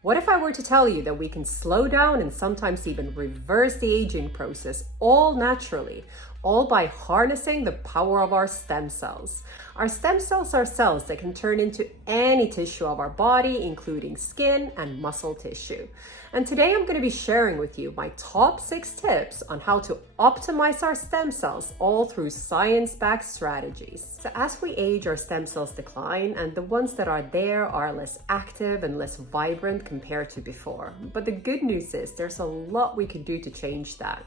What if I were to tell you that we can slow down and sometimes even reverse the aging process all naturally, all by harnessing the power of our stem cells? Our stem cells are cells that can turn into any tissue of our body, including skin and muscle tissue. And today I'm going to be sharing with you my top 6 tips on how to optimize our stem cells, all through science-backed strategies. So as we age, our stem cells decline, and the ones that are there are less active and less vibrant compared to before. But the good news is there's a lot we can do to change that.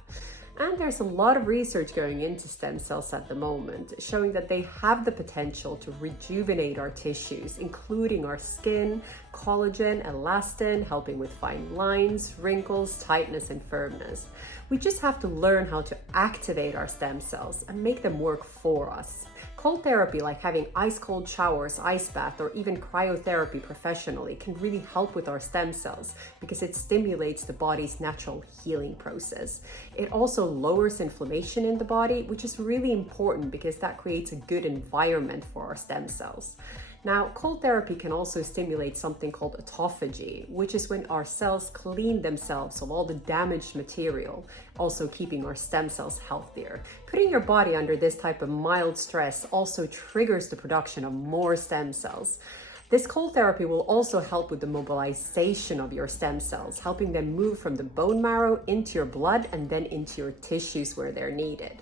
And there's a lot of research going into stem cells at the moment, showing that they have the potential to rejuvenate our tissues, including our skin, collagen, elastin, helping with fine lines, wrinkles, tightness, and firmness. We just have to learn how to activate our stem cells and make them work for us. Cold therapy, like having ice cold showers, ice bath, or even cryotherapy professionally, can really help with our stem cells because it stimulates the body's natural healing process. It also lowers inflammation in the body, which is really important because that creates a good environment for our stem cells. Now, cold therapy can also stimulate something called autophagy, which is when our cells clean themselves of all the damaged material, also keeping our stem cells healthier. Putting your body under this type of mild stress also triggers the production of more stem cells. This cold therapy will also help with the mobilization of your stem cells, helping them move from the bone marrow into your blood and then into your tissues where they're needed.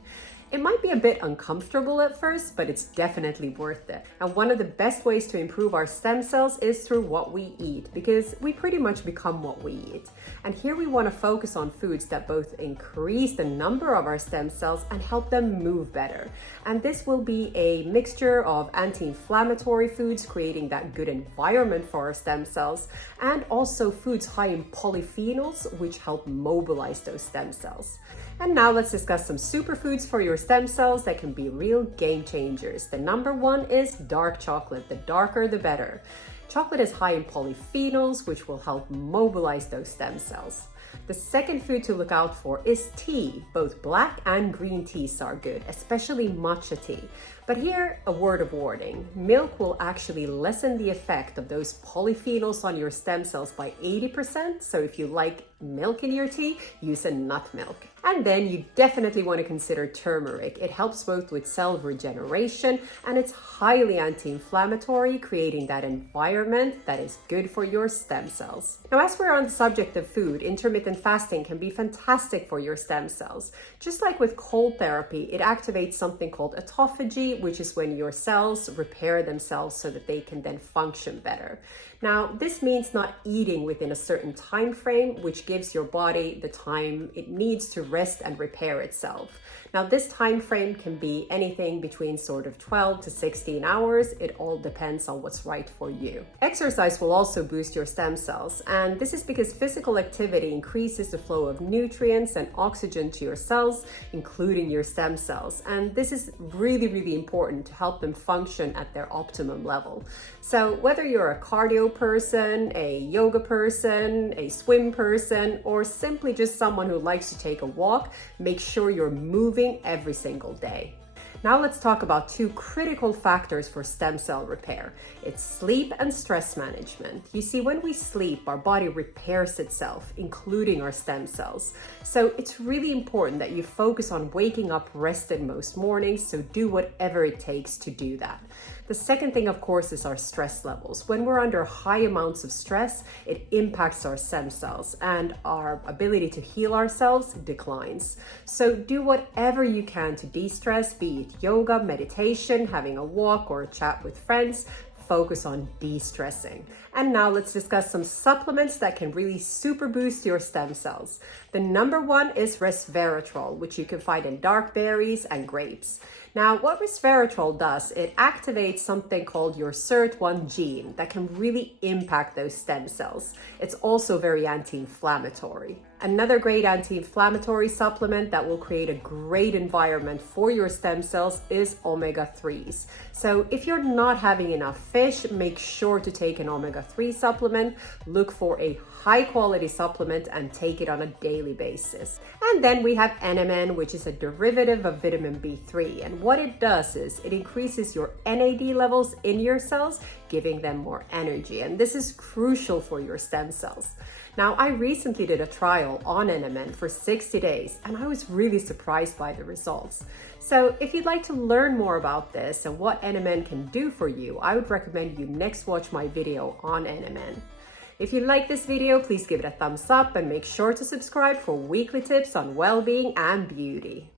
It might be a bit uncomfortable at first, but it's definitely worth it. And one of the best ways to improve our stem cells is through what we eat, because we pretty much become what we eat. And here we want to focus on foods that both increase the number of our stem cells and help them move better. And this will be a mixture of anti-inflammatory foods, creating that good environment for our stem cells, and also foods high in polyphenols, which help mobilize those stem cells. And now let's discuss some superfoods for your stem cells that can be real game changers. The number 1 is dark chocolate. The darker, the better. Chocolate is high in polyphenols, which will help mobilize those stem cells. The second food to look out for is tea. Both black and green teas are good, especially matcha tea. But here, a word of warning. Milk will actually lessen the effect of those polyphenols on your stem cells by 80%. So if you like milk in your tea, use a nut milk. And then you definitely want to consider turmeric. It helps both with cell regeneration and it's highly anti-inflammatory, creating that environment that is good for your stem cells. Now, as we're on the subject of food, intermittent fasting can be fantastic for your stem cells. Just like with cold therapy, it activates something called autophagy, which is when your cells repair themselves so that they can then function better. Now, this means not eating within a certain time frame, which gives your body the time it needs to rest and repair itself. Now, this time frame can be anything between sort of 12 to 16 hours. It all depends on what's right for you. Exercise will also boost your stem cells, and this is because physical activity increases the flow of nutrients and oxygen to your cells, including your stem cells. And this is really, really important to help them function at their optimum level. So whether you're a cardio person, a yoga person, a swim person, or simply just someone who likes to take a walk, make sure you're moving every single day. Now let's talk about 2 critical factors for stem cell repair. It's sleep and stress management. You see, when we sleep, our body repairs itself, including our stem cells. So it's really important that you focus on waking up rested most mornings, so do whatever it takes to do that. The second thing, of course, is our stress levels. When we're under high amounts of stress, it impacts our stem cells and our ability to heal ourselves declines. So do whatever you can to de-stress, be it yoga, meditation, having a walk, or a chat with friends. Focus on de-stressing. And now let's discuss some supplements that can really super boost your stem cells. The number 1 is resveratrol, which you can find in dark berries and grapes. Now, what resveratrol does, it activates something called your SIRT1 gene that can really impact those stem cells. It's also very anti-inflammatory. Another great anti-inflammatory supplement that will create a great environment for your stem cells is omega-3s. So if you're not having enough fish, make sure to take an omega-3 supplement. Look for a high quality supplement and take it on a daily basis. And then we have NMN, which is a derivative of vitamin B3. And what it does is it increases your NAD levels in your cells, giving them more energy. And this is crucial for your stem cells. Now, I recently did a trial on NMN for 60 days, and I was really surprised by the results. So if you'd like to learn more about this and what NMN can do for you, I would recommend you next watch my video on NMN. If you like this video, please give it a thumbs up and make sure to subscribe for weekly tips on well-being and beauty.